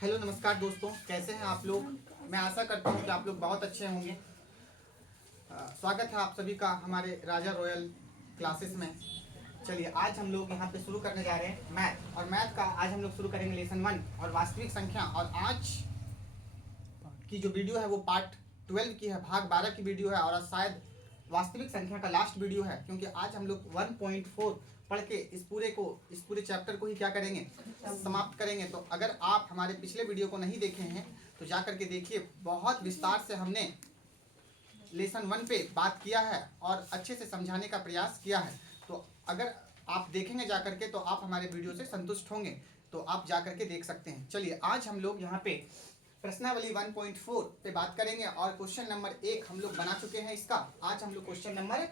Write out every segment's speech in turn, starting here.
Hello नमस्कार दोस्तों, कैसे हैं आप लोग। मैं आशा करता हूं कि आप लोग बहुत अच्छे होंगे। स्वागत है आप सभी का हमारे राजा रॉयल क्लासेस में। चलिए आज हम लोग यहाँ पे शुरू करने जा रहे हैं मैथ, और मैथ का आज हम लोग शुरू करेंगे लेसन 1 और वास्तविक संख्या। और आज की जो वीडियो है वो पार्ट 12 की है, भाग 12 की वीडियो है, और आज शायद वास्तविक संख्या का लास्ट वीडियो है, क्योंकि आज हम लोग 1.4 पढ़ के इस पूरे चैप्टर को ही क्या करेंगे, समाप्त करेंगे। तो अगर आप हमारे पिछले वीडियो को नहीं देखे हैं तो जा करके देखिए, बहुत विस्तार से हमने लेसन 1 पे बात किया है और अच्छे से समझाने का प्रयास किया है। तो अगर आप देखेंगे जा करके तो आप हमारे वीडियो से संतुष्ट होंगे, तो आप जा करके देख सकते हैं। चलिए आज हम लोग यहाँ पे प्रश्नावली 1.4 पे बात करेंगे, और क्वेश्चन नंबर 1 हम लोग बना चुके हैं इसका। आज हम लोग क्वेश्चन नंबर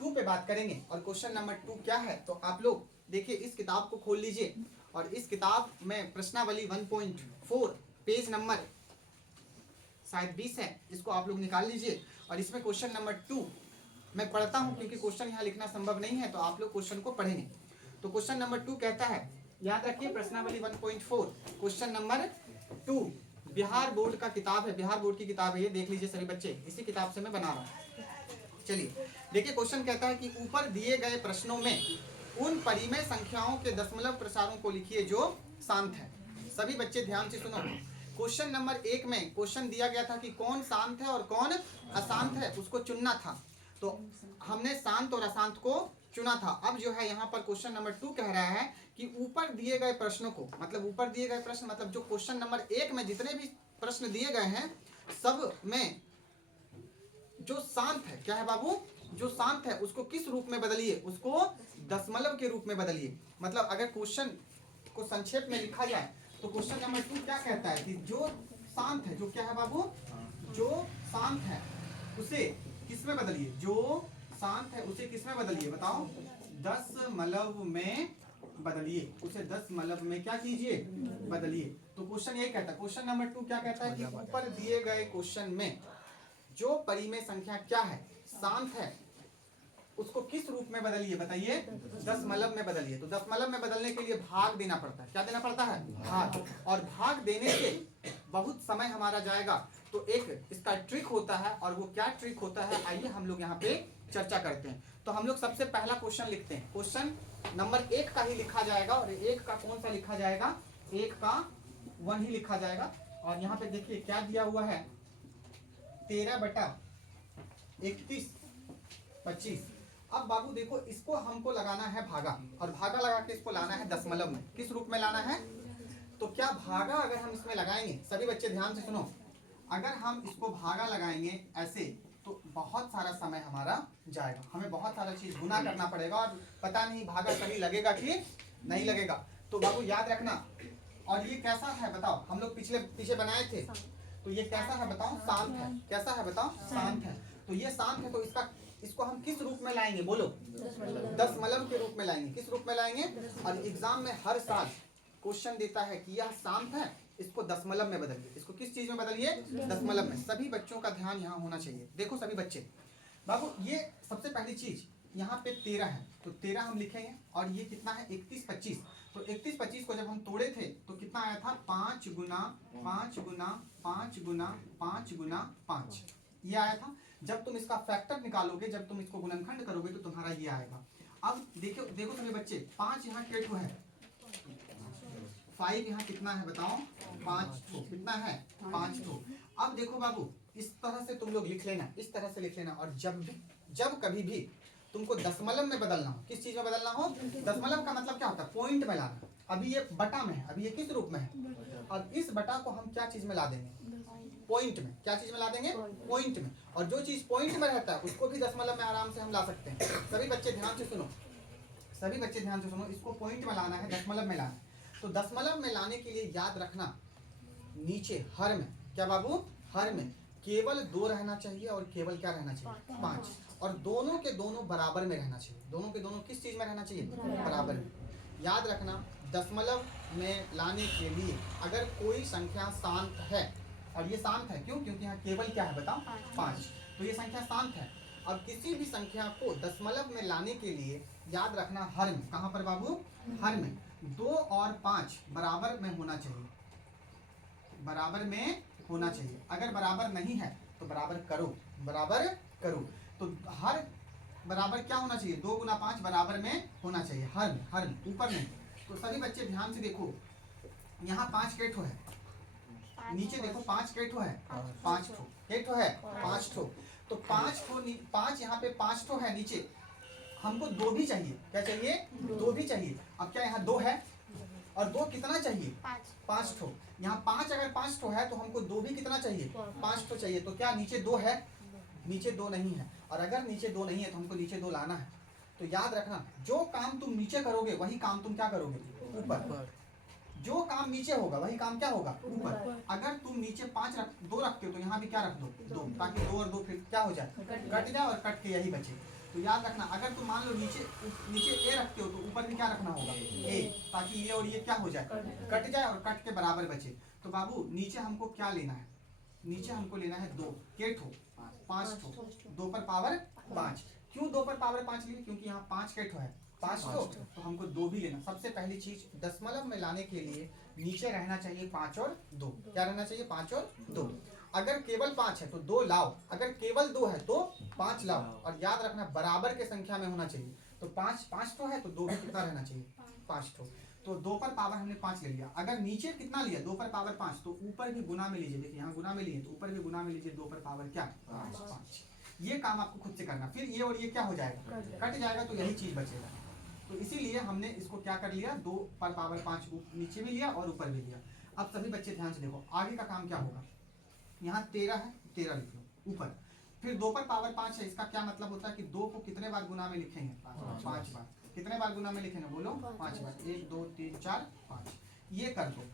2 पे बात करेंगे, और क्वेश्चन नंबर 2 क्या है, तो आप लोग देखिए इस किताब को खोल लीजिए, और इस किताब में प्रश्नावली 1.4 पेज नंबर शायद 20 है, इसको आप लोग निकाल लीजिए। और इसमें क्वेश्चन नंबर 2 मैं पढ़ता हूँ, क्योंकि क्वेश्चन यहाँ लिखना संभव नहीं है, तो आप लोग क्वेश्चन को पढ़ेंगे। तो क्वेश्चन नंबर 2 कहता है, याद रखिए प्रश्नावली 1.4 क्वेश्चन नंबर 2 बिहार बोर्ड का किताब है, बिहार बोर्ड की किताब है, ये देख लीजिए सभी बच्चे, इसी किताब से मैं बना रहा हूँ। चलिए देखिए, क्वेश्चन कहता है कि ऊपर दिए गए प्रश्नों में उन परिमेय संख्याओं के दशमलव प्रसारों को लिखिए जो शांत है। सभी बच्चे ध्यान से सुनो। क्वेश्चन नंबर 1 में क्वेश्चन दिया गया था कि कौन शांत है और कौन अशांत है, उसको चुनना था। तो हमने शांत और अशांत को चुना था। अब जो है यहाँ पर क्वेश्चन नंबर 2 कह रहा है कि ऊपर दिए गए प्रश्नों को, मतलब ऊपर दिए गए प्रश्न मतलब जो क्वेश्चन नंबर 1 में जितने भी प्रश्न दिए गए हैं सब में जो शांत है, क्या है बाबू, जो शांत है उसको किस रूप में बदलिए, उसको दशमलव के रूप में बदलिए। मतलब अगर क्वेश्चन को संक्षेप में लिखा जाए तो क्वेश्चन नंबर 2 क्या कहता है कि जो शांत है, जो क्या है बाबू, जो शांत है उसे किस में बदलिए, जो शांत है उसे किस में बदलिए, बताओ, दशमलव में बदलिए, उसे दशमलव में क्या कीजिए, बदलिए। तो क्वेश्चन यही कहता है, क्वेश्चन नंबर 2 क्या कहता है कि ऊपर दिए गए क्वेश्चन में जो परिमेय संख्या क्या है, शांत है, उसको किस रूप में बदलिए, बताइए, दशमलव में बदलिए। तो दशमलव में बदलने के लिए भाग देना पड़ता है। क्या देना पड़ता है, भाग। और भाग देने से बहुत समय हमारा जाएगा, तो एक इसका ट्रिक होता है, और वो क्या ट्रिक होता है आइए हम लोग यहाँ पे चर्चा करते हैं। तो हम लोग सबसे पहला क्वेश्चन लिखते हैं, क्वेश्चन नंबर 1 का ही लिखा जाएगा, और 1 का कौन सा लिखा जाएगा, 1 का 1 ही लिखा जाएगा। और यहाँ पे देखिए क्या दिया हुआ है, 13/31/25। अब बाबू देखो, इसको हमको लगाना है भागा, और भागा लगा के इसको लाना है दशमलव में। किस रूप में लाना है, तो क्या भागा अगर हम इसमें लगाएंगे, सभी बच्चे ध्यान से सुनो, अगर हम इसको भागा लगाएंगे ऐसे तो बहुत सारा समय हमारा जाएगा, हमें बहुत सारा चीज गुना करना पड़ेगा, और पता नहीं भागा सही लगेगा कि नहीं लगेगा। तो बाबू याद रखना। और ये कैसा है बताओ, हम लोग पीछे बनाए थे, तो ये कैसा है बताओ, शांत है। कैसा है बताओ, शांत है। तो ये शांत है, तो इसको हम किस रूप में लाएंगे, बोलो, दशमलव के रूप में लाएंगे। किस रूप में लाएंगे, और एग्जाम में हर साल क्वेश्चन देता है कि यह शांत है, इसको दशमलव में बदलिए। इसको किस चीज में बदलिए, दशमलव में। सभी बच्चों का ध्यान यहाँ होना चाहिए। देखो सभी बच्चे, बाबू ये सबसे पहली चीज यहाँ पे 13 है, तो 13 हम लिखेंगे, और ये कितना है, 31/25। तो 31/25 को जब हम तोड़े थे तो कितना आया था, 5 गुना 5 गुना 5 गुना 5 गुना 5, ये आया था। जब तुम इसका फैक्टर निकालोगे, जब तुम इसको गुणनखंड करोगे तो तुम्हारा ये आएगा। अब देखो सभी बच्चे, 5 यहाँ के ठो है, 5 यहाँ कितना है बताओ, 5 ठो, कितना है, 5 ठो। अब देखो बाबू, इस तरह से तुम लोग लिख लेना, इस तरह से लिख लेना। और जब कभी भी तुमको दशमलव में बदलना हो, किस चीज में बदलना हो, दशमलव का मतलब क्या होता है, पॉइंट में लाना। अभी ये बटा में है, अभी ये किस रूप में है, और इस बटा को हम क्या चीज में ला देंगे, पॉइंट में। क्या चीज में ला देंगे, पॉइंट में। और जो चीज पॉइंट में रहता है उसको भी दशमलव में आराम से हम ला सकते हैं। सभी बच्चे ध्यान से सुनो, सभी बच्चे ध्यान से सुनो, इसको पॉइंट में लाना है, दशमलव में लाना है। तो दशमलव में लाने के लिए याद रखना, नीचे हर में, क्या बाबू, हर में केवल 2 रहना चाहिए, और केवल क्या रहना चाहिए, 5। और दोनों के दोनों बराबर में रहना चाहिए। दोनों के दोनों किस चीज में रहना चाहिए, बराबर में। याद रखना, दशमलव में लाने के लिए अगर कोई संख्या शांत है, और ये शांत है क्यों, क्योंकि यहाँ केवल क्या है बताओ, 5, तो ये संख्या शांत है। और किसी भी संख्या को दशमलव में लाने के लिए याद रखना, हर में, कहाँ पर बाबू, हर में 2 और 5 बराबर में होना चाहिए। बराबर में होना चाहिए। अगर बराबर नहीं है तो बराबर करो, बराबर करो। तो हर बराबर क्या होना चाहिए, 2 गुना 5 बराबर में होना चाहिए, हर में, ऊपर नहीं। तो सभी बच्चे ध्यान से देखो, यहाँ 5 केठो है, नीचे देखो 5 केठो है, 5 ठो केठो है, 5 ठो। तो 5 यहाँ पे 5 ठो है नीचे, हमको 2 भी चाहिए। क्या चाहिए, 2 भी चाहिए। अब क्या यहाँ 2 है, और 2 कितना चाहिए, 5 ठो। यहाँ 5 अगर 5 ठो है तो हमको 2 भी कितना चाहिए, 5 ठो चाहिए। तो क्या नीचे 2 है, नीचे 2 नहीं है। और अगर नीचे 2 नहीं है तो हमको नीचे 2 लाना है। तो याद रखना, जो काम तुम नीचे करोगे वही काम तुम क्या करोगे, ऊपर। जो काम नीचे होगा वही काम क्या होगा, ऊपर। अगर तुम नीचे 2 रखते हो तो यहाँ भी क्या रख दो, 2, ताकि 2 और 2 फिर क्या हो जाए, कट जाए, और कट के यही बचे। तो याद रखना, अगर तुम मान लो नीचे ए रखते हो तो ऊपर भी क्या रखना होगा, ए, ताकि ये और ये क्या हो जाए, कट जाए, और कट के बराबर बचे। तो बाबू नीचे हमको क्या लेना है, नीचे हमको लेना है 2 केठो, 5 ठो, 2 पर पावर 5। क्यों 2 पर पावर 5 लिए, क्योंकि यहाँ 5 केठो है, 5 ठो, तो हमको 2 भी लेना। सबसे पहली चीज, दशमलव में लाने के लिए नीचे रहना चाहिए 5 और 2। क्या रहना चाहिए, 5 और 2। अगर केवल 5 है तो 2 लाओ, अगर केवल 2 है तो 5 लाओ। और याद रखना बराबर के संख्या में होना चाहिए। तो 5 ठो है तो 2 भी कितना रहना चाहिए, 5 ठो। तो 2 पर पावर हमने 5 ले लिया। अगर नीचे कितना लिया, 2 पर पावर 5, तो ऊपर भी गुना में लीजिए। देखिए यहाँ गुना में लिए तो ऊपर भी गुना में लीजिए, 2 पर पावर क्या, 5। ये काम आपको खुद से करना। फिर ये और ये क्या हो जाएगा, कट जाएगा, तो यही चीज बचेगा। तो इसीलिए हमने इसको क्या कर लिया, 2 पर पावर 5 नीचे भी लिया और ऊपर भी लिया। अब सभी बच्चे ध्यान से देखो, आगे का काम क्या होगा। यहाँ 13 है, 13 लिख लो ऊपर। फिर 2 पर पावर 5 है, इसका क्या मतलब होता है कि 2 को कितने बार गुना में लिखेंगे, 5 बार। कितने बार गुना में लिखेंगे, बोलो, 5 बार। 1 2 3 4 5, ये कर दो।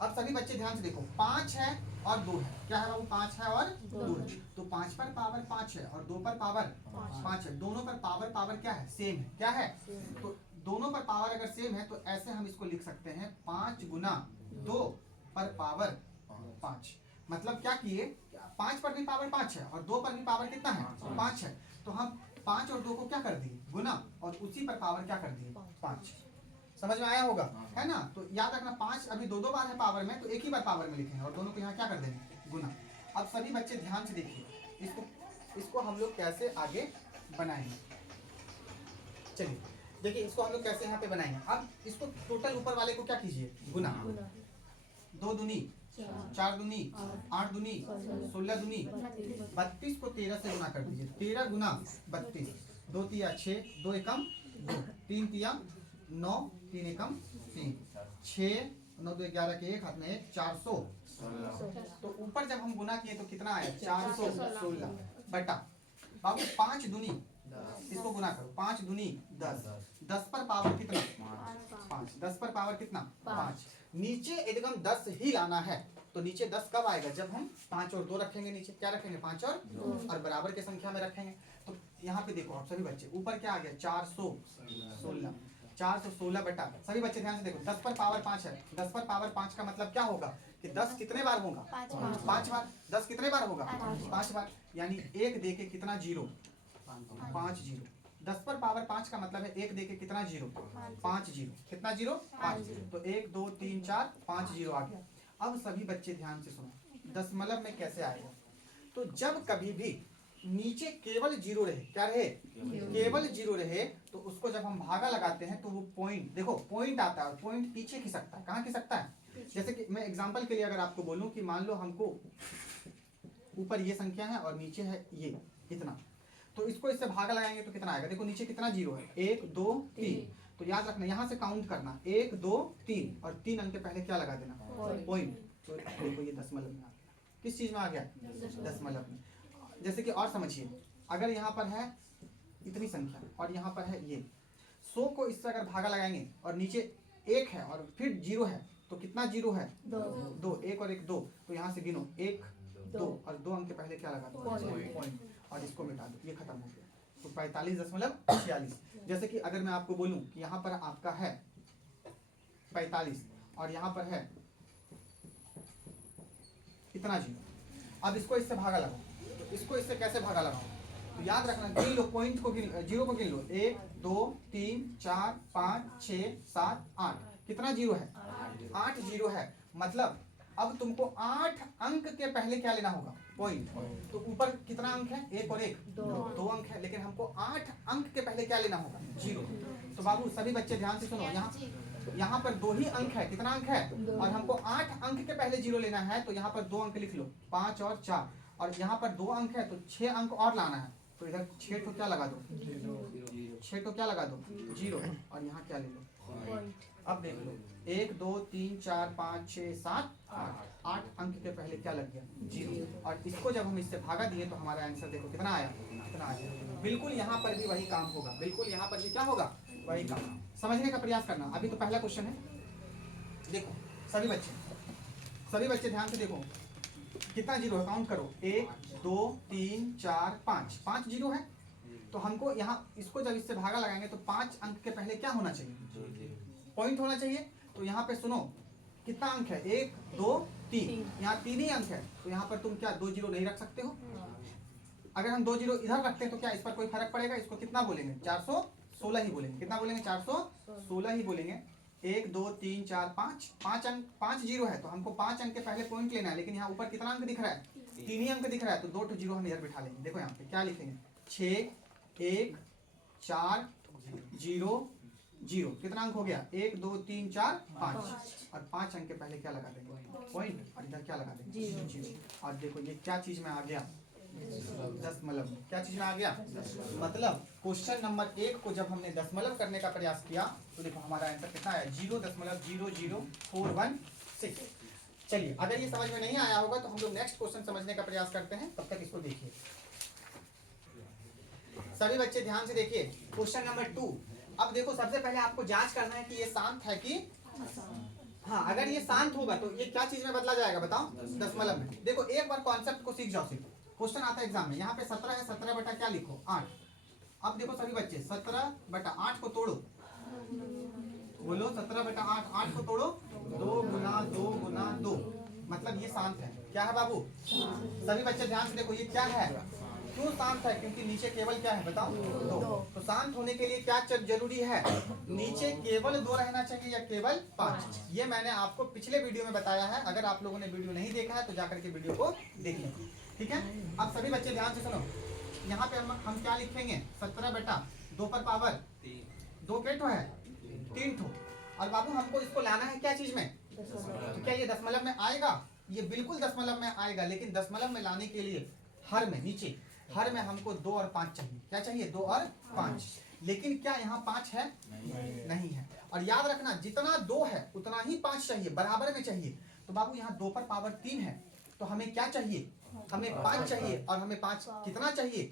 अब सभी बच्चे ध्यान से देखो, 5 है और 2 है। क्या है बाबू, 5 है और 2 है। तो 5 पर पावर 5 है और 2 पर पावर 5 है। दोनों पर पावर क्या है, सेम है। क्या है, तो दोनों पर पावर अगर सेम है तो ऐसे हम इसको लिख सकते हैं, 5 गुना 2 पर पावर 5। मतलब क्या किए, 5 पर भी पावर 5 है और 2 पर भी पावर कितना है, 5 है। तो हम 5 और 2 को क्या कर दिए, गुना, और उसी पर पावर क्या कर दिए, 5। समझ में आया होगा, है ना। तो याद रखना, 5 अभी 2 बार है पावर में, तो एक ही बार पावर में लिखेंगे, और दोनों को यहाँ क्या कर देंगे, गुना। अब सभी बच्चे ध्यान से देखिए, इसको हम लोग कैसे आगे बनाएंगे। चलिए देखिए, इसको हम लोग कैसे यहाँ पे बनाएंगे। अब इसको टोटल ऊपर वाले को क्या कीजिए, गुना। 2 दूनी 4 दूनी 8 दूनी 16 दूनी 32 को 13 से गुना कर दीजिए। 13 गुना 32, 2 तिया 6, 2 एकम 2, 3 तिया 9, 3 एकम 3, 6 9 2 11 के 1 हाथ में 1, 416। तो ऊपर जब हम गुना किए तो कितना आया, 416 बटा बाबू 5 दूनी, इसको गुना करो, 5 दूनी 10, 10 पर पावर कितना, 5, 10 पर पावर कितना, 5। नीचे एकदम 10 ही लाना है। तो नीचे 10 कब आएगा, जब हम 5 और 2 रखेंगे नीचे। क्या रखेंगे, 5 और 2, और बराबर के संख्या में रखेंगे। तो यहाँ पे देखो आप सभी बच्चे, ऊपर क्या आ गया, 416, 416 बटा, सभी बच्चे ध्यान से देखो, 10 पर पावर 5 है। 10 पर पावर 5 का मतलब क्या होगा कि 10 कितने बार होगा, 5 बार। 10 कितने बार होगा, 5 बार। यानी 1 दे के कितना, 0, 5 0। 10 पर पावर 5 का मतलब है 1 दे के कितना, 0, 5 0। कितना 0, 5। तो 1 2 3 4 5 0 आ गया। अब सभी बच्चे ध्यान से सुनो, दशमलव में कैसे आएगा। तो जब कभी भी नीचे केवल 0 रहे, क्या रहे, केवल 0 रहे, तो उसको जब हम भागा लगाते हैं तो वो पॉइंट, देखो पॉइंट आता है, और पॉइंट पीछे खिसकता है। कहाँ खिसकता है, जैसे कि मैं एग्जांपल के लिए अगर आपको बोलूं कि मान लो हमको ऊपर ये संख्या है और नीचे है ये इतना, तो इसको इससे भागा लगाएंगे तो कितना आएगा। देखो नीचे कितना 0 है, 1 2 3। तो याद रखना, यहाँ से काउंट करना, 1 2 3, और 3 अंक के पहले क्या लगा देना, पॉइंट। तो देखो ये दशमलव में आ गया। किस चीज में आ गया, दशमलव में। जैसे कि और समझिए, अगर यहाँ पर है इतनी संख्या और यहाँ पर है ये 100 को इससे अगर भागा लगाएंगे और नीचे 1 है और फिर 0 है, तो कितना 0 है, 2, 1 और 1 2। तो यहाँ से गिनो 1 2, और 2 अंक के पहले क्या लगा दो, पॉइंट, और इसको मिटा दो, ये खत्म हो गया। तो 45.46। जैसे कि अगर मैं आपको बोलूं कि यहाँ पर आपका है 45 और यहाँ पर है इतना 0, अब इसको इससे भागा लगाओ। तो इसको इससे कैसे भागा लगाओ, तो याद रखना, गिन लो, पॉइंट को गिन, 0 को गिन लो, 1 2 3 4 5 6 7 8। कितना 0 है, 8 0 है। मतलब अब तुमको 8 अंक के पहले क्या लेना होगा? पॉइंट। तो ऊपर कितना अंक है? एक और एक दो अंक है, लेकिन हमको 8 अंक के पहले क्या लेना होगा? 0। तो बाबू सभी बच्चे ध्यान से सुनो, यहाँ पर 2 ही अंक है। कितना अंक है? और हमको 8 अंक के पहले 0 लेना है, तो यहाँ पर 2 अंक लिख लो, 5 और 4। और यहाँ पर 2 अंक है तो 6 अंक और लाना है। तो इधर 6 को क्या लगा दो? 6 को क्या लगा दो? 0। और यहाँ क्या ले लो? अब देख लो, 1 2 3 4 5 6 7 8 अंक के पहले क्या लग गया? 0। और इसको जब हम इससे भागा दिए तो हमारा आंसर देखो कितना आया? कितना आया? बिल्कुल यहाँ पर भी वही काम होगा, बिल्कुल यहाँ पर भी क्या होगा? वही काम। समझने का प्रयास करना। अभी तो पहला क्वेश्चन है, देखो सभी बच्चे ध्यान से देखो, कितना 0 है? काउंट करो, 1 2 3 4 5 5 0 है। तो हमको यहाँ इसको जब इससे भागा लगाएंगे तो 5 अंक के पहले क्या होना चाहिए? पॉइंट होना चाहिए। तो यहाँ पे सुनो, कितना अंक है? 1 2 3, यहाँ 3 ही अंक है। तो यहाँ पर तुम क्या 2 0 नहीं रख सकते हो? अगर हम 2 0 इधर रखते हैं तो क्या इस पर कोई फर्क पड़ेगा? इसको कितना बोलेंगे? 416 ही बोलेंगे। कितना बोलेंगे? 416 ही बोलेंगे। 1 2 3 4 5 5 अंक, 5 0 है तो हमको 5 अंक के पहले पॉइंट लेना है। लेकिन यहाँ ऊपर कितना अंक दिख रहा है? 3 ही अंक दिख रहा है। तो 2 0 हम इधर बिठा लेंगे। देखो यहाँ पे क्या लिखेंगे? 6 1 4 0 0। कितना अंक हो गया? 1 2 3 4 5। और 5 अंक के पहले क्या लगा देंगे? पॉइंट। और इधर क्या लगा देंगे? 0। और देखो ये क्या चीज में आ गया? दशमलव। क्या चीज में आ गया? मतलब क्वेश्चन नंबर 1 को जब हमने दशमलव करने का प्रयास किया तो देखो हमारा आंसर कितना आया? 0.00416। चलिए, अगर ये समझ में नहीं आया होगा तो हम लोग नेक्स्ट क्वेश्चन समझने का प्रयास करते हैं। तब तक इसको देखिए, सभी बच्चे ध्यान से देखिए। Question number 2। अब देखो, सबसे पहले आपको जांच करना है कि ये शांत है कि हाँ। अगर ये शांत होगा तो ये क्या चीज में बदला जाएगा? बताओ, दशमलव में। देखो एक बार कॉन्सेप्ट को सीख जाओ। सिर्फ क्वेश्चन आता है एग्जाम में, यहाँ पे 17 है, 17 बटा क्या लिखो? 8। अब देखो सभी बच्चे, 17 बटा 8 को तोड़ो। बोलो 17 बटा 8, 8 को तोड़ो, 2 गुना 2 गुना 2। मतलब ये शांत है। क्या है बाबू? सभी बच्चे ध्यान से देखो, ये क्या है? क्यों शांत है? क्योंकि नीचे केवल क्या है? बताओ, 2। तो शांत होने के लिए क्या जरूरी है? नीचे केवल 2 रहना चाहिए या केवल 5? ये मैंने आपको पिछले वीडियो में बताया है। अगर आप लोगों ने वीडियो नहीं देखा है तो जाकर के वीडियो को देख लें। ठीक है। अब सभी बच्चे ध्यान से सुनो, यहाँ पे हम क्या लिखेंगे? 17 बटा 2 पर पावर 2 के ठो है? 3 ठो। और बाबू हमको इसको लाना है क्या चीज में? तो क्या ये दशमलव में आएगा? ये बिल्कुल दशमलव में आएगा। लेकिन दशमलव में लाने के लिए हर में, नीचे हर में हमको 2 और 5 चाहिए। क्या चाहिए? 2 और 5। लेकिन क्या यहाँ 5 है? नहीं है। और याद रखना, जितना 2 है उतना ही 5 चाहिए, बराबर में चाहिए। तो बाबू यहाँ 2 पर पावर 3 है, तो हमें क्या चाहिए? हमें 5 चाहिए। और हमें 5 कितना चाहिए?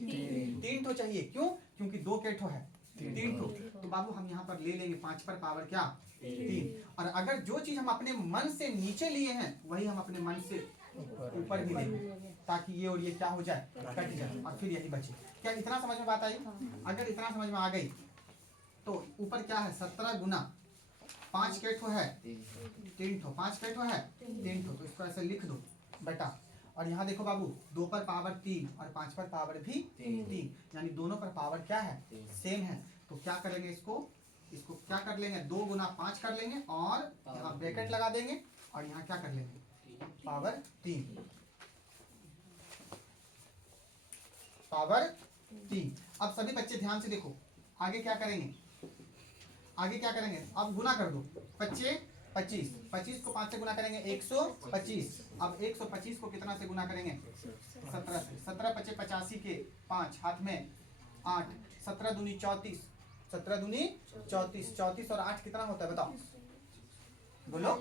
3 ठो चाहिए। क्यों? क्योंकि 2 के ठो है, 3 ठो। तो बाबू हम यहाँ पर ले लेंगे 5 पर पावर क्या? 3। और अगर जो चीज हम अपने मन से नीचे लिए हैं वही हम अपने मन से ऊपर भी लेंगे, ताकि ये और ये क्या हो जाए? कट जाए। और फिर यही बचे। क्या इतना समझ में बात आई? अगर इतना समझ में आ गई तो ऊपर क्या है? 17 गुना 5 के ठो है? 3 ठो। 5 के ठो है? 3 ठो। तो इसको ऐसे लिख दो बेटा। और यहाँ देखो बाबू, 2 पर पावर 3 और 5 पर पावर भी 3, यानी दोनों पर पावर क्या है? सेम है। तो क्या करेंगे? इसको क्या कर लेंगे? 2 गुना 5 कर लेंगे और यहाँ ब्रैकेट लगा देंगे और यहाँ क्या कर लेंगे? Power 3, power 3। अब सभी बच्चे ध्यान से देखो, आगे क्या करेंगे? आगे क्या करेंगे? अब गुना कर दो। 25 25, 25 को 5 से गुना करेंगे 125। अब 125 को कितना से गुना करेंगे? 17 से। 17 25 85 के 5 हाथ में 8, 17 दूनी 34, 17 दूनी 34, 34 और 8 कितना होता है? बताओ, बोलो।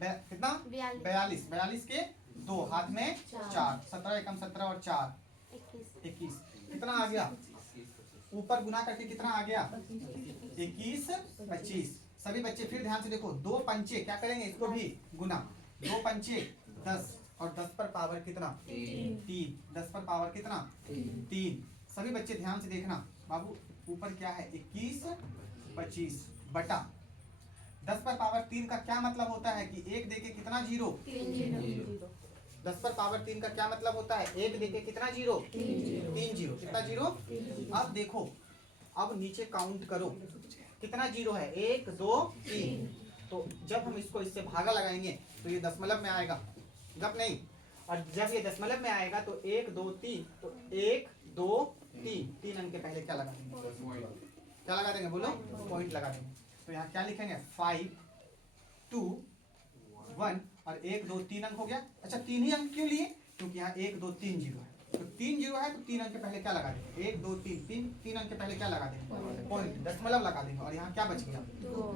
कितना? 42, 42 के 2 हाथ में 4, 17 एकम 17 और 4 21। कितना आ गया? ऊपर गुना करके कितना आ गया? 21 25। सभी बच्चे फिर ध्यान से देखो, 2 पंचे क्या करेंगे? इसको भी गुना। 2 पंचे 10 और 10 पर पावर कितना? 3। 10 पर पावर कितना? 3। सभी बच्चे ध्यान से देखना बाबू, ऊपर क्या है? 21 25 बटा 10 पर पावर 3 का क्या मतलब होता है कि 1 देके कितना 0? 10 पर पावर 3 का क्या मतलब होता है? 1 देके कितना 0? 3 0। कितना 0? अब देखो, अब नीचे काउंट करो, कितना 0 है? 1 2 3। तो जब हम इसको इससे भागा लगाएंगे तो ये दशमलव में आएगा, गप नहीं। और जब ये दशमलव में आएगा तो 1 2 3, तो 1 2 3, 3 अंक के पहले क्या लगा देंगे? क्या लगा देंगे बोलो? पॉइंट लगा देंगे। तो यहाँ क्या लिखेंगे? 5 2 1 और 1 2 3 अंक हो गया। अच्छा 3 ही अंक क्यों लिए? क्योंकि यहाँ 1 2 3 जीरो है, तो 3 जीरो है तो 3 अंक के पहले क्या लगा देंगे? 1 2 3 3 अंक के पहले क्या लगा देंगे? पॉइंट, दशमलव लगा देंगे। और यहाँ क्या बच गया?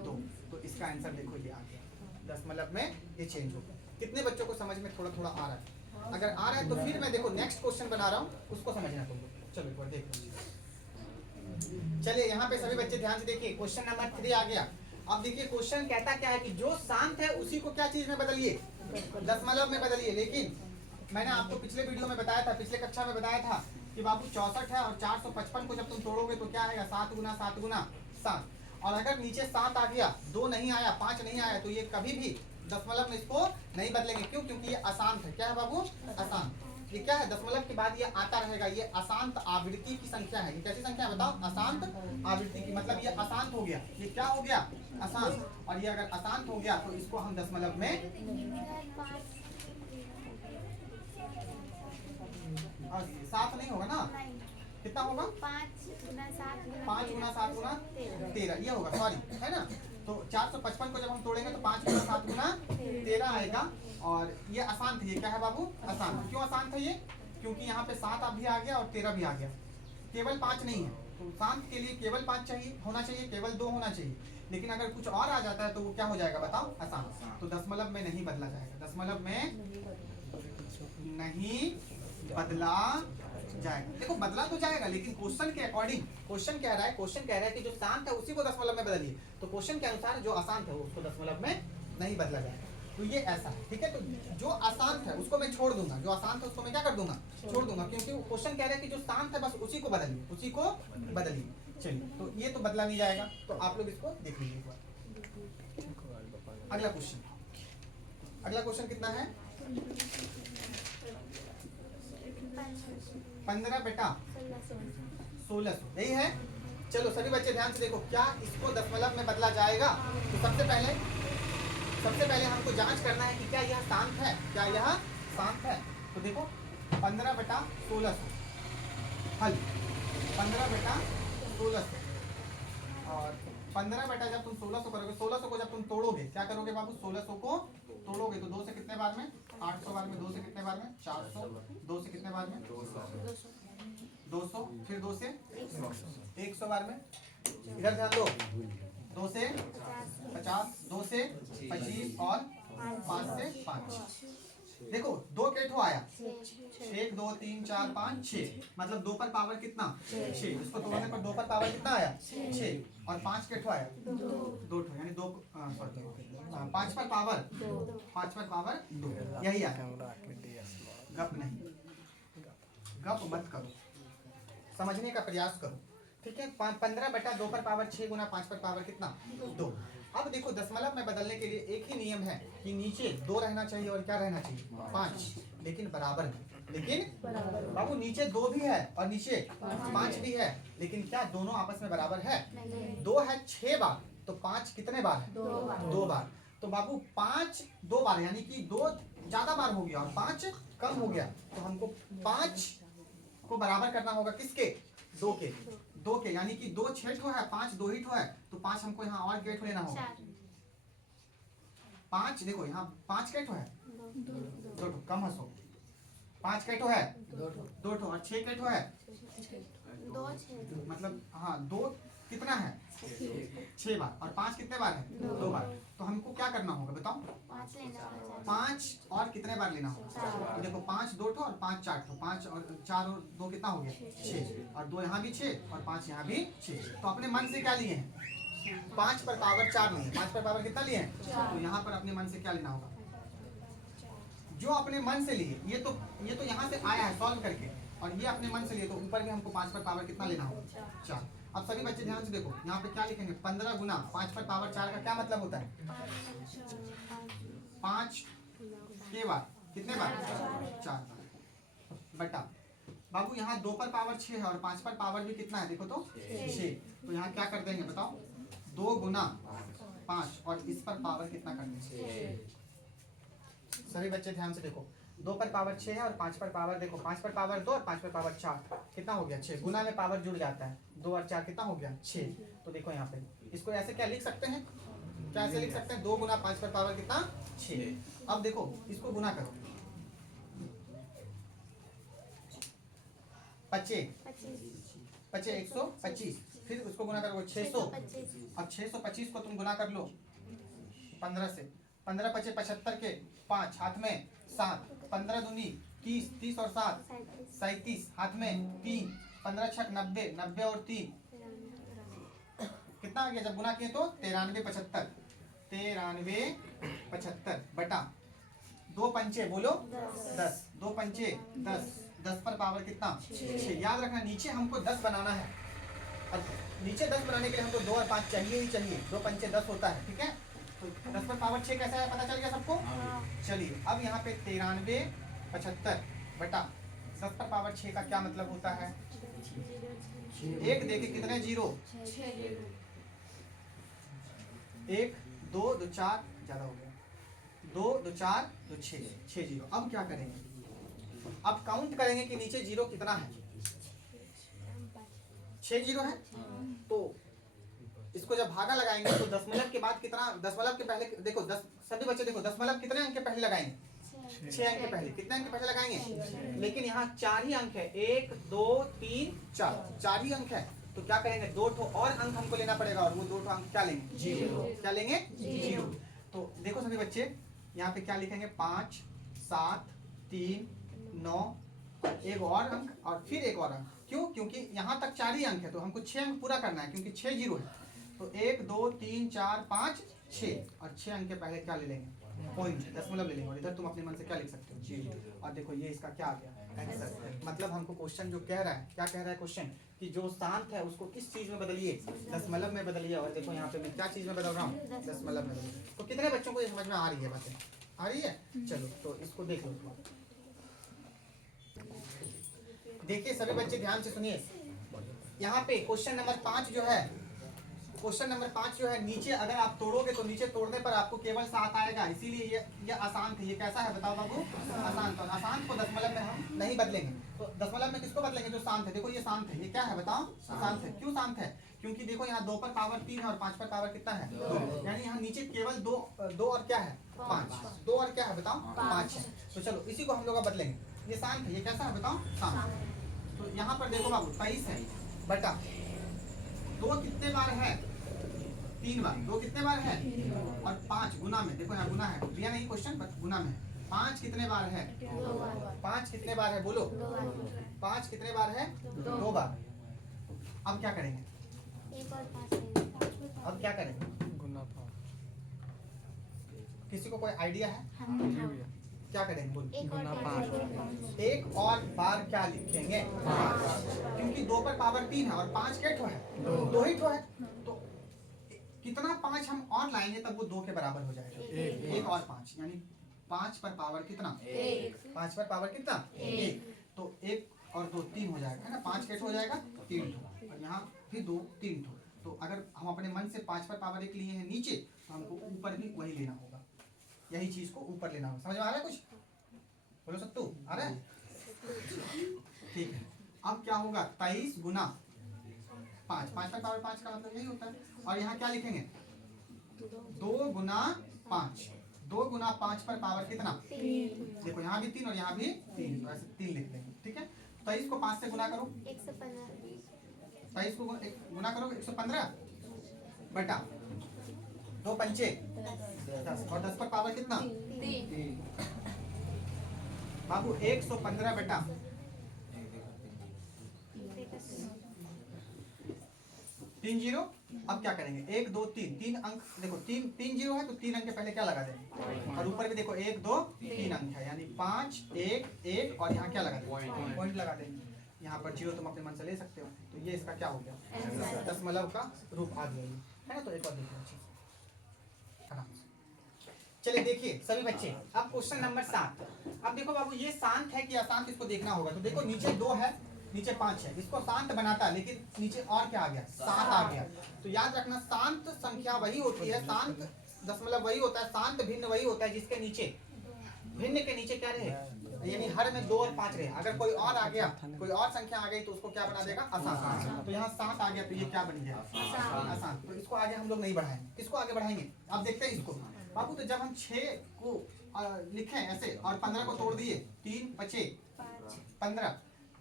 2। तो इसका आंसर देखो ये आ गया, दशमलव में ये चेंज हो गया। कितने बच्चों को समझ में थोड़ा थोड़ा आ रहा है? अगर आ रहा है तो फिर मैं देखो नेक्स्ट क्वेश्चन बना रहा हूँ, उसको समझना तुम लोग। चलो एक बार देखो, चलिए यहाँ पे सभी बच्चे ध्यान से देखिए, क्वेश्चन नंबर 3 आ गया। अब देखिए क्वेश्चन कहता क्या है कि जो शांत है उसी को क्या चीज में बदलिए? दशमलव में बदलिए। लेकिन मैंने आपको पिछले वीडियो में बताया था, पिछले कक्षा में बताया था कि बाबू 64 है और 455 को जब तुम तोड़ोगे तो क्या आएगा? 7 गुना 7 गुना 7। और अगर नीचे 7 आ गया, 2 नहीं आया, 5 नहीं आया, तो ये कभी भी दशमलव में इसको नहीं बदलेंगे। क्यों? क्योंकि ये अशांत है। क्या है बाबू? अशांत। ये क्या है? दशमलव के बाद ये आता रहेगा। ये अशांत आवृत्ति की संख्या है। ये कैसी संख्या है बताओ? अशांत आवृत्ति की, मतलब ये अशांत हो गया। ये क्या हो गया? अशांत। और ये अगर अशांत हो गया तो इसको हम दशमलव में, और 7 नहीं होगा ना, कितना होगा? 5 गुना 7 गुना 13 ये होगा, सॉरी, है ना। तो 455 को जब हम तोड़ेंगे तो 5 गुना 7 गुना 13 आएगा। और ये अशांत है। ये क्या है बाबू? अशांत। क्यों अशांत है ये? क्योंकि यहाँ पे 7 भी आ गया और 13 भी आ गया, केवल 5 नहीं है। तो शांत के लिए केवल 5 चाहिए, होना चाहिए, केवल 2 होना चाहिए। लेकिन अगर कुछ और आ जाता है तो वो क्या हो जाएगा बताओ? अशांत। तो दशमलव में नहीं बदला जाएगा, दशमलव में नहीं बदला जाएगा। देखो बदला तो जाएगा, लेकिन क्वेश्चन के अकॉर्डिंग, क्वेश्चन कह रहा है, क्वेश्चन कह रहा है कि जो शांत है उसी को दशमलव में बदलिए। तो क्वेश्चन के अनुसार जो अशांत है उसको दशमलव में नहीं बदला जाएगा। तो ये ऐसा है, ठीक है। तो जो अशांत है उसको मैं छोड़ दूंगा, जो अशांत है उसको मैं क्या कर दूंगा? छोड़ दूंगा, क्योंकि क्वेश्चन कह रहा है कि जो शांत है बस उसी को बदलिए, उसी को बदलिए। चलिए, तो ये तो बदला नहीं जाएगा, तो आप लोग इसको देख लीजिए एक बार। अगला क्वेश्चन, अगला क्वेश्चन कितना है? 15 बेटा 1600, यही है। चलो सभी बच्चे ध्यान से देखो, क्या इसको दशमलव में बदला जाएगा? तो सबसे पहले हमको जांच करना है कि क्या यह शांत है, क्या यह शांत है। तो देखो 15 बेटा 1600 हल, 15 बेटा 1600 और 15 बेटा जब तुम 1600 करोगे, 1600 को जब तुम तोड़ोगे क्या करोगे बाबू? 1600 को तोड़ोगे तो 2 से कितने बार में? 800 बार में। 2 से कितने बार में? 400। 2 से कितने बार में? 200। फिर 2 से 100 बार में। इधर ध्यान दो, 2 से 50, 2 से 25 और 5 से 5। देखो 2 केठो आया, 1 2 3 4 5 6, मतलब 2 पर पावर कितना? 6। इसको तोड़ने पर 2 पर पावर कितना आया? 6। और 5 केठो आया? 2 ठो, यानी 2 5 पर पावर 5 पर पावर 2, यही आया। गप नहीं, गप मत करो, समझने का प्रयास करो, ठीक है। 15 बेटा 2 पर पावर 6 गुना 5 पर पावर कितना? 2। अब देखो दशमलव में बदलने के लिए एक ही नियम है कि नीचे 2 रहना चाहिए और क्या रहना चाहिए? 5, लेकिन बराबर में। लेकिन बाबू नीचे 2 भी है और नीचे 5 भी है, लेकिन क्या दोनों आपस में बराबर है? 2 है 6 बार, तो 5 कितने बार है? 2 बार। तो बाबू 5 2 बार, यानी कि 2 ज्यादा बार हो गया और 5 कम हो गया। तो हमको 5 को बराबर करना होगा किसके? 2 के, यानी कि 2 6 ठो है, 5 2 ही ठो है, तो 5 हमको यहाँ और के ठो लेना होगा। 5 देखो यहाँ 5 के ठो है, 2 ठो, कम हंसो। 5 के ठो है, 2 ठो, और 6 के ठो है, 2 6, मतलब हाँ 2 कितना है? 6 बार, और 5 कितने बार है? 2 बार। तो हमको क्या करना होगा बताओ? 5 लेना होगा। 5 और कितने बार लेना होगा? तो देखो 5 2 ठो और 5 4 ठो, 5 और 4 और 2 कितना हो गया? 6, और 2 यहाँ भी 6 और 5 यहाँ भी 6। तो अपने मन से क्या लिए हैं? 5 पर पावर 4 लिए। 5 पर पावर कितना लिए हैं? तो यहाँ पर अपने मन से क्या लेना होगा? जो अपने मन से लिए, ये तो यहाँ से आया है सॉल्व करके, और ये अपने मन से लिए, तो ऊपर भी हमको 5 पर पावर कितना लेना होगा? 4। अब सभी बच्चे ध्यान से देखो, यहाँ पे क्या लिखेंगे? 15 गुना 5 पर पावर 4 का क्या मतलब होता है? 5 के बार कितने बार? 4 बार। बटा बाबू यहाँ 2 पर पावर 6 है और 5 पर पावर भी कितना है? देखो तो 6। तो यहाँ क्या कर देंगे बताओ? 2 गुना 5 और इस पर पावर कितना करनी है? सभी बच्चे ध्यान से देखो, 2 पर पावर 6 है और 5 पर पावर, देखो 5 पर पावर 2 और 5 पर पावर 4, कितना हो गया 6। गुना में पावर जुड़ जाता है, 2 और 4 कितना हो गया 6। तो देखो यहाँ पे इसको ऐसे क्या लिख सकते हैं, क्या ऐसे लिख सकते हैं, 2 गुना 5 पर पावर कितना 6। अब देखो इसको गुना करो, 25 125, फिर उसको गुना करो 600। अब 625 को तुम गुना कर लो 15 से, 15 पचे 75 के 5 हाथ में 7, 15 दूनी 30, 30 और 7 37 हाथ में 3, 15 छक 90, 90 और 3 कितना आ गया जब गुना किए तो 93 75, 93 75 बटा 2 पंचे बोलो 10, 2 पंचे 10, 10 पर पावर कितना 6। याद रखना नीचे हमको 10 बनाना है, और नीचे 10 बनाने के लिए हमको 2 और 5 चाहिए ही चाहिए, 2 पंचे 10 होता है, ठीक है। तो 10 पर पावर 6 कैसा है पता चल गया सबको। चलिए अब यहाँ पे 93 75 बटा 10 पर पावर 6 का क्या मतलब होता है, एक देखे कितने जीरो, 1 2 2 4 ज्यादा हो गया, 2 2 4 2 6 जीरो। अब क्या करेंगे, अब काउंट करेंगे कि नीचे जीरो कितना है, 6 जीरो है। तो इसको जब भागा लगाएंगे तो दशमलव के बाद कितना, दशमलव के पहले देखो 10, सभी बच्चे देखो दशमलव कितने अंक के पहले लगाएंगे, 6 अंक के पहले, कितने अंक के पहले लगाएंगे, लेकिन यहाँ 4 ही अंक है, 1 2 3 4, 4 ही अंक है। तो क्या करेंगे, 2 ठो और अंक हमको लेना पड़ेगा, और वो 2 ठो अंक क्या लेंगे, जीरो। क्या लेंगे, जीरो। तो देखो सभी बच्चे यहाँ पे क्या लिखेंगे, 5 7 3 9, एक और अंक और फिर एक और अंक, क्यों, क्योंकि यहाँ तक 4 ही अंक है, तो हमको 6 अंक पूरा करना है, क्योंकि 6 जीरो है। तो 1 2 3 4 5 6, और 6 अंक के पहले क्या ले लेंगे, पॉइंट, दशमलव ले लेंगे, और इधर तुम अपने मन से क्या लिख सकते हो, जीरो। और देखो ये इसका क्या आ गया, आंसर। मतलब हमको क्वेश्चन जो कह रहा है, क्या कह रहा है क्वेश्चन, कि जो शांत है उसको किस चीज में बदलिए, दशमलव में बदलिए। और देखो यहाँ पे मैं क्या चीज में बदल रहा हूँ, दशमलव में बदलिए। तो कितने बच्चों को ये समझ में आ रही है बातें, आ रही है। चलो तो इसको देख लो, देखिए सभी बच्चे ध्यान से सुनिए। यहाँ पे क्वेश्चन नंबर 5 जो है, क्वेश्चन नंबर 5 जो है, नीचे अगर आप तोड़ोगे तो नीचे तोड़ने पर आपको केवल 7 आएगा, इसीलिए ये आसान है। ये कैसा है बताओ बाबू, आसान। तो आसान को दशमलव में हम नहीं बदलेंगे, तो दशमलव में किसको बदलेंगे, जो शांत है। देखो ये शांत है, ये क्या है बताओ, शांत है। क्यों शांत है, क्योंकि देखो यहाँ 2 पर पावर 3 है और 5 पर पावर कितना है 2, यानी यहाँ नीचे केवल 2 और क्या है 5, 2 और क्या है बताओ 5 है। तो चलो इसी को हम लोग बदलेंगे, ये शांत है, ये कैसा है बताओ, शांत। तो यहाँ पर देखो बाबू 23 है बटा 2 कितने बार है, 3 बार, 2 कितने बार है, और 5 गुना में, देखो यहाँ गुना है, दिया नहीं क्वेश्चन बट गुना में 5 कितने बार है, 5 कितने बार है बोलो, 5 कितने बार है 2 बार। अब क्या करेंगे, अब क्या करेंगे, किसी को कोई आइडिया है, क्या करेंगे बोलो, एक और बार क्या लिखेंगे, क्योंकि 2 पर पावर 3 है और 5 के ठो है, 2 ही ठो है। तो कितना 5 हम और लाएंगे तब वो 2 के बराबर हो जाएगा, 1 और 5, यानी 5 पर पावर कितना 5 पर पावर कितना 1, तो 1 और 2 3 हो जाएगा, है ना। 5 के ठो हो जाएगा 3 ठो, और यहाँ फिर 2 3 ठो। तो अगर हम अपने मन से 5 पर पावर 1 लिए हैं नीचे, तो हमको ऊपर भी वही लेना होगा, यही चीज को ऊपर लेना होगा। समझ में आ रहा है कुछ, बोलो सत्तू आ रहा है, ठीक है। अब क्या होगा, 23 गुना 5, 5 पर पावर 5 का मतलब यही होता है। और यहाँ क्या लिखेंगे, 2 गुना 5, 2 गुना 5 पर पावर कितना 3, देखो यहाँ भी 3 और यहाँ भी 3, तो ऐसे 3 लिख देंगे, ठीक है। 23 को 5 से गुना करो, 23 को गुना करो 115 बटा 2 पंचे 10, और 10 पर पावर कितना 3, बाबू 115 बटा 3 जीरो। अब क्या करेंगे, 1 2 3, 3 अंक, देखो 3 जीरो है तो 3 अंक के पहले क्या लगा देंगे, और ऊपर भी देखो 1 2 3 अंक है, यानी 5 1 1, और यहाँ क्या लगा देंगे, पॉइंट लगा देंगे। यहाँ पर जीरो तुम अपने मन से ले सकते हो। तो ये इसका क्या हो गया, दशमलव का रूप आ गया, है ना। तो एक और देखिए अच्छे से, चलिए देखिए सभी बच्चे, अब क्वेश्चन नंबर 7। अब देखो बाबू ये शांत है कि अशांत, इसको देखना होगा। तो देखो नीचे 2 है, नीचे 5 है, इसको शांत बनाता है, लेकिन नीचे और क्या आ गया, 7 आ गया। तो याद रखना शांत संख्या वही होती है, शांत दशमलव वही होता है, शांत भिन्न वही होता है जिसके नीचे भिन्न के नीचे क्या रहे, यानी हर में 2 और 5 रहे। अगर कोई और आ गया, कोई और संख्या आ गई तो उसको क्या बना देगा, अशांत। तो यहाँ 7 आ गया तो ये क्या बन गया, अशांत। तो इसको आगे हम लोग नहीं बढ़ाएंगे, किसको आगे बढ़ाएंगे, अब देखते हैं इसको। बाबू तो जब हम 6 को लिखे ऐसे और 15 को तोड़ दिए, 3 बचे 15,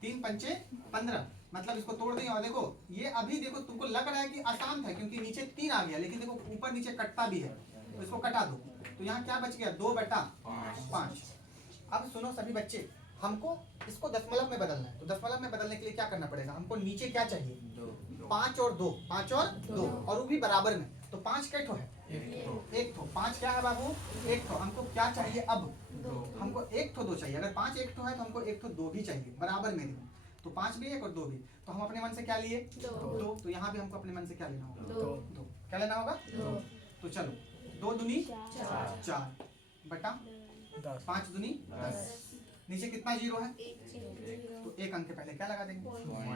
3 पंचे 15, मतलब इसको तोड़ देंगे। और देखो ये अभी देखो तुमको लग रहा है कि अशांत है क्योंकि नीचे 3 आ गया, लेकिन देखो ऊपर नीचे कटता भी है, तो इसको कटा दो। तो यहाँ क्या बच गया, 2/5। अब सुनो सभी बच्चे, हमको इसको दशमलव में बदलना है। तो दशमलव में बदलने के लिए क्या करना पड़ेगा, हमको नीचे क्या चाहिए, 5 और 2, 5 और 2, और वो भी बराबर में। तो 5 क्या ठो है, एक ठो। 5 क्या है बाबू, एक ठो। हमको क्या चाहिए अब, हमको एक ठो 2 चाहिए। अगर 5 एक ठो है तो हमको एक ठो 2 भी चाहिए, बराबर में। तो 5 भी 1 और 2 भी। तो हम अपने मन से क्या लिए, 2। तो यहाँ भी हमको अपने मन से क्या लेना होगा, 2। क्या लेना होगा, 2। तो चलो 2 दूनी 4 बटा 5 दूनी 10। नीचे कितना 0 है, तो 1 अंक के पहले क्या लगा देंगे,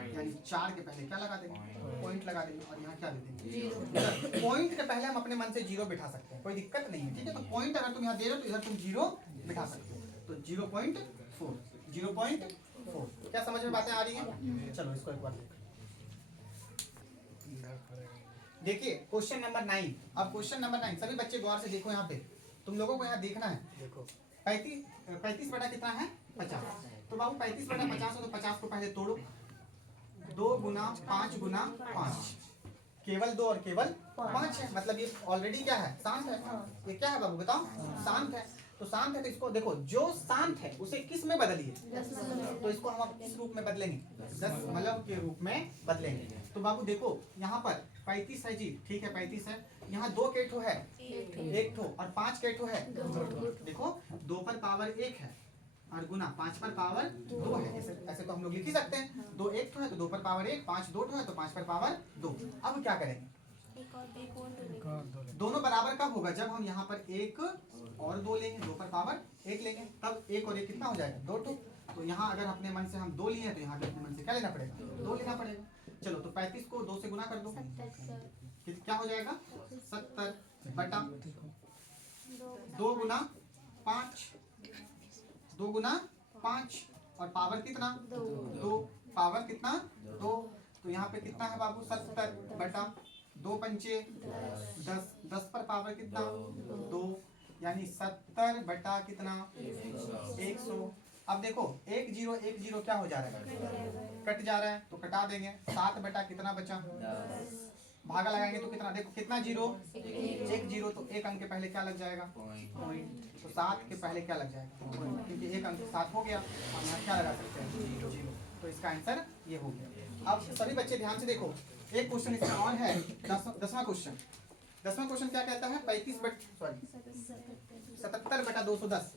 यानी 4 के पहले क्या लगा देंगे, पॉइंट लगा देंगे। और यहाँ क्या दे देंगे, पॉइंट के पहले हम अपने मन से 0 बिठा सकते हैं, कोई दिक्कत नहीं है, ठीक है। तो पॉइंट अगर तुम यहाँ दे रहे हो तो इधर तुम 0 बिठा सकते हो। तो 0.4, 0.4। क्या समझ में बातें आ रही हैं, चलो इसको एक बार देखिए। Question number 9। अब क्वेश्चन नंबर 9 सभी बच्चे गौर से देखो, यहाँ पे तुम लोगों को यहाँ देखना है। देखो 35 बटा कितना है, 50। तो बाबू 35 बटा 50 हो तो 50 को पहले तोड़ो, 2 गुना 5 गुना 5, केवल 2 और केवल 5 है, मतलब ये ऑलरेडी क्या है, शांत है। ये क्या है बाबू बताओ, शांत है। तो शांत है तो इसको देखो, जो शांत है उसे किस में बदलिए, तो इसको हम किस रूप में बदलेंगे, दशमलव के रूप में बदलेंगे। तो बाबू देखो यहाँ पर 35 है जी, ठीक है 35 है। यहाँ 2 के ठो है, 1 ठो, और 5 के ठो है, 2 ठो। देखो 2 पर पावर 1 है और गुना 5 पर पावर 2 है। ऐसे तो हम लोग लिख ही सकते हैं। 2 1 ठो है तो 2 पर पावर 1, 5 2 ठो है तो 5 पर पावर 2। अब क्या करेंगे, दोनों बराबर कब होगा, जब हम यहाँ पर 1 और 2 लेंगे, 2 पर पावर 1 लेंगे, तब 1 और 1 कितना हो जाएगा, 2 ठो। तो यहाँ अगर अपने मन से हम 2 लिए तो यहाँ भी अपने मन से क्या लेना पड़ेगा, 2 लेना पड़ेगा। चलो तो 35 को 2 से गुना कर दो, क्या हो जाएगा, 70 बटा 2 गुना 5, 2 गुना 5, और पावर कितना, 2, पावर कितना, 2। तो यहाँ पे कितना है बाबू, 70 बटा 2 पंचे 10, 10 पर पावर कितना, 2, यानी 70 बटा कितना, 100। अब देखो 1 0 1 0 क्या हो जा रहा है, कट जा रहा है, तो कटा देंगे। 7 बटा कितना बचा, भागा लगाएंगे तो कितना, देखो कितना 0, 1 0, तो 1 अंक के पहले क्या लग जाएगा, पॉइंट। तो 7 के पहले क्या लग जाएगा, पॉइंट, क्योंकि 1 अंक 7 हो गया, हम यहाँ क्या लगा सकते हैं, 0। तो इसका आंसर ये हो गया। अब सभी बच्चे ध्यान से देखो, एक क्वेश्चन इसमें और है, 10वां क्वेश्चन। 10वां क्वेश्चन क्या कहता है, 77 बटा 210,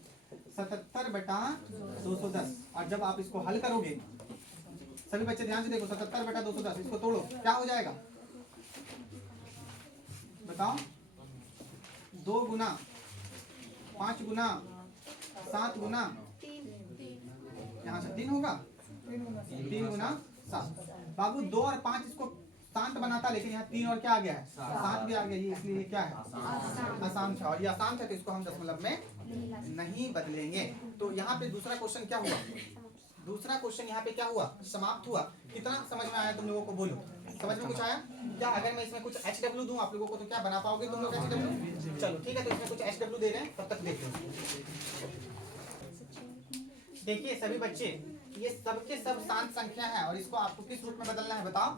77 बटा 210। और जब आप इसको हल करोगे, सभी बच्चे ध्यान से देखो, 77 बटा 210, इसको तोड़ो, क्या हो जाएगा बताओ, 2 गुना 5 गुना 7 गुना, यहाँ से 3 होगा, 3 गुना 7। बाबू 2 और 5 इसको शांत बनाता, लेकिन यहाँ 3 और क्या आ गया है, 7 भी आ गया, ये इसलिए क्या है, अशांत है। और ये अशांत है तो इसको हम दशमलव में नहीं बदलेंगे। तो यहाँ पे दूसरा क्वेश्चन क्या हुआ, दूसरा क्वेश्चन यहाँ पे क्या हुआ, समाप्त हुआ। कितना समझ में आया तुम लोगों को, बोलो समझ में कुछ आया क्या। अगर मैं इसमें कुछ HW दूं आप लोगों को तो क्या बना पाओगे तुम लोग HW, चलो ठीक है। तो इसमें कुछ HW दे रहे हैं, तब तक देख लो। देखिए सभी बच्चे, ये सबके सब शांत संख्या है और इसको आपको किस रूप में बदलना है बताओ,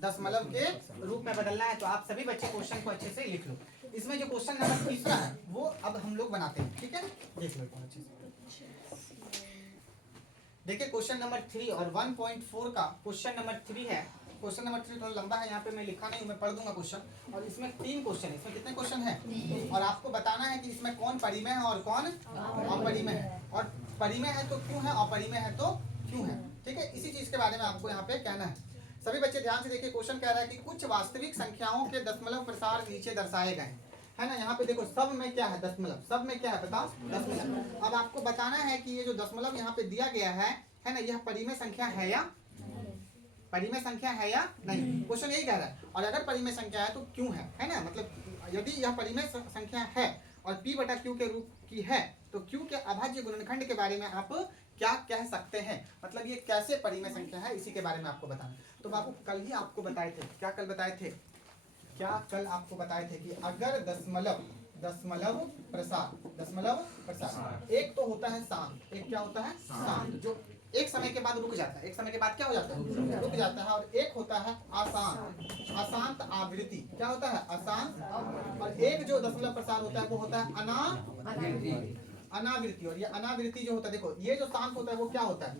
दशमलव के रूप में बदलना है। तो आप सभी बच्चे क्वेश्चन को अच्छे से लिख लो। इसमें जो क्वेश्चन नंबर 3 है वो अब हम लोग बनाते हैं, ठीक है, देख लो अच्छे से। देखिए क्वेश्चन नंबर 3 और 1.4 का क्वेश्चन नंबर 3 है। क्वेश्चन नंबर 3 थोड़ा लंबा है, यहाँ पे मैं लिखा नहीं हूँ, मैं पढ़ दूंगा क्वेश्चन। और इसमें 3 क्वेश्चन है, इसमें कितने क्वेश्चन है, और आपको बताना है कि इसमें कौन परिमेय है और कौन अपरिमेय है, और परिमेय है तो क्यों है, अपरिमेय है तो क्यों है, ठीक है। इसी चीज के बारे में आपको यहाँ पे कहना है। सभी बच्चे ध्यान से देखिए, क्वेश्चन कह रहा है कि कुछ वास्तविक संख्याओं के दशमलव प्रसार नीचे दर्शाए गए है ना। यहाँ पे देखो सब में क्या है, दशमलव, सब में क्या है बताओ, दशमलव। अब आपको बताना है कि ये जो दशमलव यहाँ पे दिया गया है ना, यह परिमेय संख्या है या परिमेय संख्या है या नहीं, क्वेश्चन यही कह रहा है। और अगर परिमेय संख्या है तो क्यों है ना, मतलब यदि यह परिमेय संख्या है और p बटा q के रूप की है तो q के अभाज्य गुणनखंड के बारे में आप क्या कह सकते हैं, मतलब ये कैसे परिमेय संख्या है इसी के बारे में आपको बताना। तो बाबू कल ही आपको बताए थे, क्या कल बताए थे, क्या कल आपको बताए थे कि अगर दशमलव प्रसार एक तो होता है शांत, एक क्या होता है शांत, जो एक समय के बाद रुक जाता है, एक समय के बाद क्या हो जाता है रुक जाता है, और एक होता है अशांत आवृत्ति, क्या होता है अशांत, और एक जो दशमलव प्रसार होता है वो होता है अनावृत्ति। और ये अनावृत्ति जो होता है, देखो ये जो शांत होता है वो क्या होता है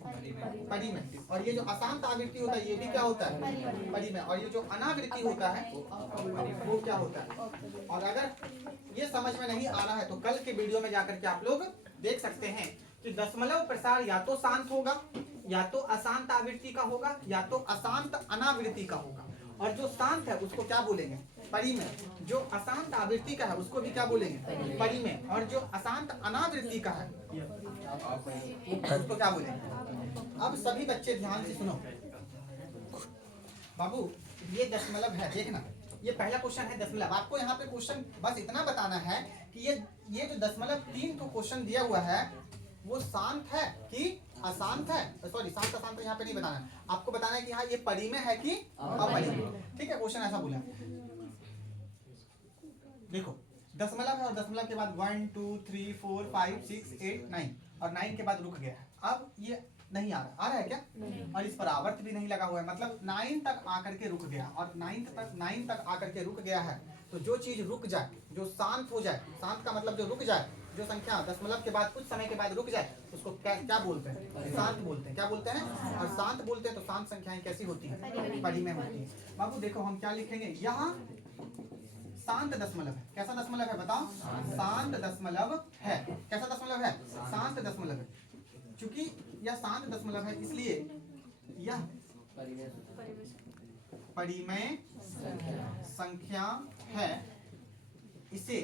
परिमेय, और ये जो अशांत आवृत्ति होता है ये भी क्या होता है परिमेय, और ये जो अनावृत्ति होता है वो क्या होता है। और अगर ये समझ में नहीं आ रहा है तो कल के वीडियो में जाकर के आप लोग देख सकते हैं कि दशमलव प्रसार या तो शांत होगा, या तो अशांत आवृत्ति का होगा, या तो अशांत अनावृत्ति का होगा, और जो शांत है उसको क्या बोलेंगे परिमेय, जो अशांत आवृत्ति का है उसको भी क्या बोलेंगे परिमेय, और जो अशांत अनावृत्ति का है उसको क्या बोलेंगे। अब सभी बच्चे ध्यान से सुनो बाबू, ये दशमलव है, देखना ये पहला क्वेश्चन है दशमलव। आपको यहाँ पे क्वेश्चन बस इतना बताना है कि ये जो दशमलव 3 को क्वेश्चन दिया हुआ है वो शांत है कि अशांत है, सॉरी शांत अशांत यहाँ पे नहीं बताना है, आपको बताना है कि हाँ ये परिमेय है कि अपरिमेय, ठीक है। क्वेश्चन ऐसा बोला, देखो दशमलव है और दशमलव के बाद 1 2 3 4 5 6 8 9 और 9 के बाद रुक गया है। अब ये नहीं आ रहा है क्या, और इस पर आवर्त भी नहीं लगा हुआ है, मतलब 9 तक आकर के रुक गया, और 9 तक आकर के रुक गया है। तो जो चीज रुक जाए, जो शांत हो जाए, शांत का मतलब जो रुक जाए, जो संख्या दशमलव के बाद कुछ समय के बाद रुक जाए उसको क्या बोलते हैं शांत बोलते हैं, क्या बोलते हैं, और शांत बोलते हैं। तो शांत संख्याएं कैसी होती हैं परिमेय होती है। बाबू देखो हम क्या लिखेंगे, यहाँ शांत दशमलव है, कैसा दशमलव है बताओ, शांत दशमलव है, कैसा दशमलव है शांत दशमलव है। चूंकि यह शांत दशमलव है इसलिए यह परिमेय संख्या है, इसे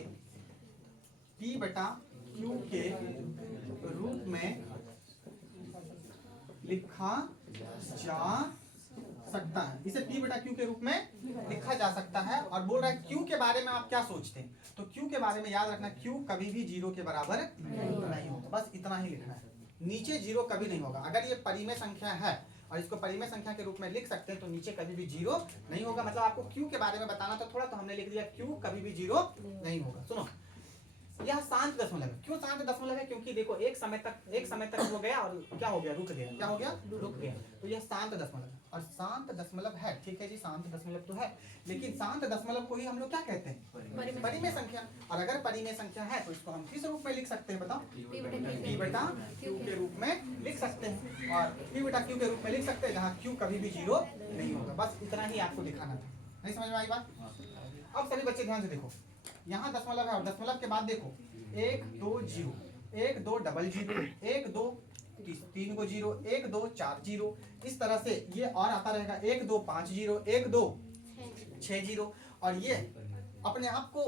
p बटा q के रूप में लिखा जा सकता है, इसे p बटा q के रूप में लिखा जा सकता है। और बोल रहा है q के बारे में आप क्या सोचते हैं, तो q के बारे में याद रखना q कभी भी 0 के बराबर नहीं होगा, बस इतना ही लिखना है, नीचे 0 कभी नहीं होगा। अगर ये परिमेय संख्या है और इसको परिमेय संख्या के रूप में लिख सकते हैं तो नीचे कभी भी 0 नहीं होगा, मतलब आपको q के बारे में बताना था थोड़ा, तो हमने लिख दिया q कभी भी 0 नहीं होगा। सुनो यह शांत दशमलव है, क्यों शांत दशमलव है, क्योंकि देखो एक समय तक हो गया और क्या हो गया रुक गया, क्या हो गया रुक गया, तो यह शांत दशमलव है। और शांत दशमलव है, ठीक है जी शांत दशमलव तो है, लेकिन शांत दशमलव को ही हम लोग क्या कहते हैं परिमेय संख्या। और अगर परिमेय संख्या है तो इसको हम किस रूप में लिख सकते हैं बताओ, p बटा q के रूप में लिख सकते हैं, और p बटा q के रूप में लिख सकते हैं जहाँ q कभी भी 0 नहीं होगा। बस इतना ही आपको दिखाना था, नहीं समझ में आई बात। अब सभी बच्चे ध्यान से देखो, यहाँ दशमलव है और दशमलव के बाद देखो 1 2 0 1 2 डबल 0 1 2 3 को 0 1 2 4 0, इस तरह से ये और आता रहेगा 1 2 5 0 1 2 6 0। और ये अपने आप को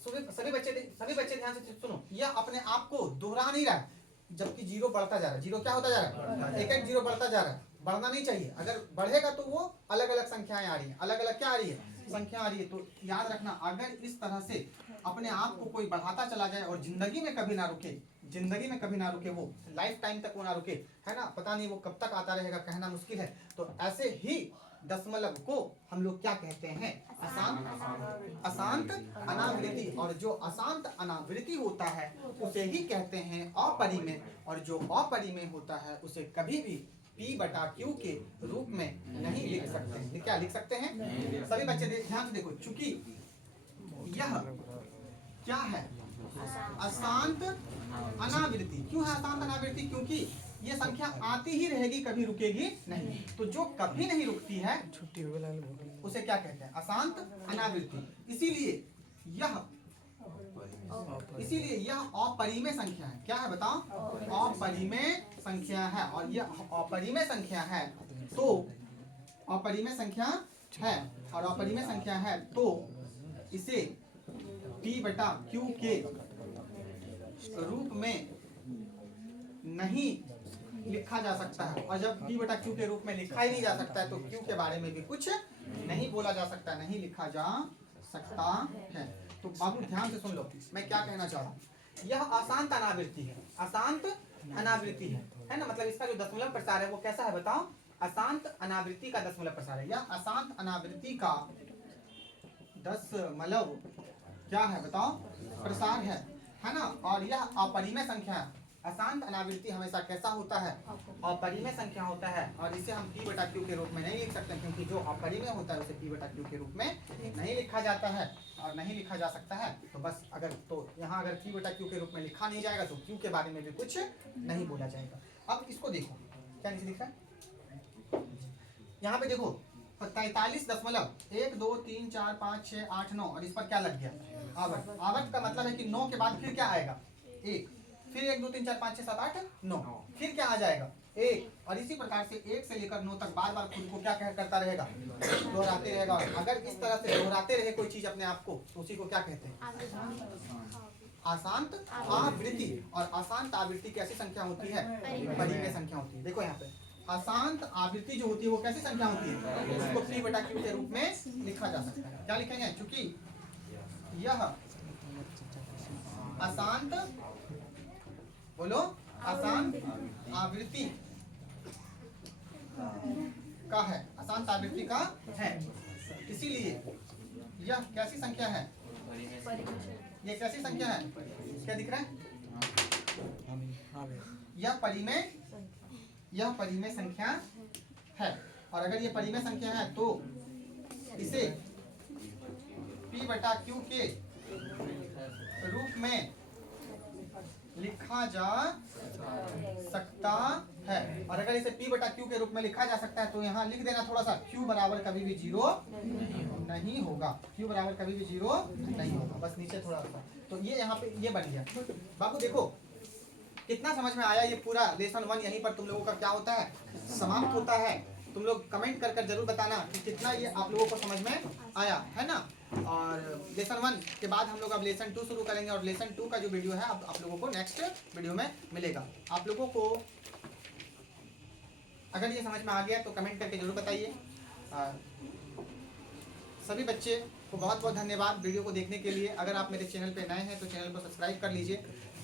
सभी बच्चे ध्यान से सुनो, यह अपने आप को दोहरा नहीं रहा है, जबकि 0 बढ़ता जा रहा है, 0 क्या होता जा रहा है, एक 0 बढ़ता जा रहा है, बढ़ना नहीं चाहिए। अगर बढ़ेगा तो वो अलग अलग संख्याएं आ रही है, अलग अलग क्या आ रही है संख्या आ रही है। तो याद रखना अगर इस तरह से अपने आप को कोई बढ़ाता चला जाए और जिंदगी में कभी ना रुके, वो लाइफ टाइम तक वो ना रुके, है ना, पता नहीं वो कब तक आता रहेगा, कहना मुश्किल है। तो ऐसे ही दशमलव को हम लोग क्या कहते हैं अशांत अनावृत्ति, और जो अशांत अनावृत्ति होता है उसे ही कहते हैं अपरिमेय, और जो अपरिमेय होता है उसे कभी भी p बटा q के रूप में नहीं लिख सकते। क्या लिख सकते हैं सभी बच्चे ध्यान से देखो, चूंकि यह क्या है अशांत अनावृत्ति। क्यों है अशांत अनावृत्ति, क्योंकि ये संख्या आती ही रहेगी, कभी रुकेगी नहीं। तो जो कभी नहीं रुकती है उसे क्या कहते हैं अशांत अनावृत्ति। इसीलिए यह अपरिमेय संख्या है। क्या है बताओ, अपरिमेय संख्या है। और यह अपरिमेय संख्या है तो अपरिमेय संख्या है, और अपरिमेय संख्या है तो इसे p बटा q के रूप में नहीं लिखा जा सकता है, और जब p बटा q के रूप में लिखा ही नहीं जा सकता है तो q के बारे में भी कुछ नहीं बोला जा सकता, नहीं लिखा जा सकता है। तो बाबू ध्यान से सुन लो मैं क्या कहना चाह रहा हूँ। यह अशांत अनावृत्ति है, अशांत अनावृत्ति है ना, मतलब इसका जो दशमलव प्रसार है वो कैसा है बताओ, अशांत अनावृत्ति का दशमलव प्रसार है। यह अशांत अनावृत्ति का दशमलव क्या है बताओ, प्रसार है ना। और यह अपरिमेय संख्या है। अशांत अनावृत्ति हमेशा कैसा होता है, अपरिमेय संख्या होता है, और इसे हम p बटा q के रूप में नहीं लिख सकते, क्योंकि जो अपरिमेय होता है उसे p बटा q के रूप में नहीं लिखा जाता है और नहीं लिखा जा सकता है। तो बस अगर तो यहाँ अगर p बटा q के रूप में लिखा नहीं जाएगा तो q के बारे में भी कुछ नहीं बोला जाएगा। अब इसको देखो क्या नीचे लिखा है, यहाँ पे देखो 43.123456789, और इस पर क्या लग गया आवर्त। आवर्त का मतलब है कि 9 के बाद फिर क्या आएगा, 1, फिर 1 2 3 4 5 6 7 8 9, फिर क्या आ जाएगा 1, और इसी प्रकार से 1 से लेकर 9 तक बार बार खुद को क्या करता रहेगा, दोहराते रहेगा। अगर इस तरह से दोहराते रहे कोई चीज अपने आप को तो उसी को क्या कहते हैं, अशांत आवृत्ति। और अशांत आवृत्ति कैसी संख्या होती है, परिमेय संख्या होती है। देखो यहाँ पे अशांत आवृत्ति जो होती है वो कैसी संख्या होती है, उसको p बटा q के रूप में लिखा जा सकता है। क्या लिखेंगे, चूंकि यह अशांत, बोलो अशांत आवृत्ति का है, अशांत आवृत्ति का है, इसीलिए यह कैसी संख्या है, ये कैसी संख्या है, क्या दिख रहा है, यह परिमेय संख्या है। और अगर ये परिमेय संख्या है तो इसे p बटा q के रूप में लिखा जा सकता है। और अगर इसे p बटा q के रूप में लिखा जा सकता है तो यहाँ लिख देना थोड़ा सा, q बराबर कभी भी 0 नहीं होगा, q बराबर कभी भी 0 नहीं होगा, बस नीचे थोड़ा सा। तो ये यहाँ पे ये बन गया। बाबू देखो कितना समझ में आया, ये पूरा लेसन 1 यहीं पर तुम लोगों का क्या होता है, समाप्त होता है। तुम लोग कमेंट कर कर जरूर बताना कि कितना ये आप लोगों को समझ में आया है ना। और लेसन 1 के बाद हम लोग अब लेसन 2 शुरू करेंगे, और लेसन 2 का जो वीडियो है आप लोगों को नेक्स्ट वीडियो में मिलेगा। आप लोगों को अगर ये समझ में आ गया तो कमेंट करके जरूर बताइए। सभी बच्चे को बहुत बहुत धन्यवाद वीडियो को देखने के लिए। अगर आप मेरे चैनल पे नए हैं तो चैनल को सब्सक्राइब कर लीजिए,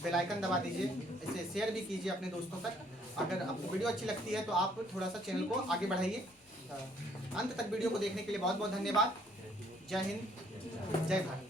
बेल आइकन दबा दीजिए, इसे शेयर भी कीजिए अपने दोस्तों तक। अगर आपको वीडियो अच्छी लगती है तो आप थोड़ा सा चैनल को आगे बढ़ाइए। अंत तक वीडियो को देखने के लिए बहुत बहुत धन्यवाद। जय हिंद, जय भारत।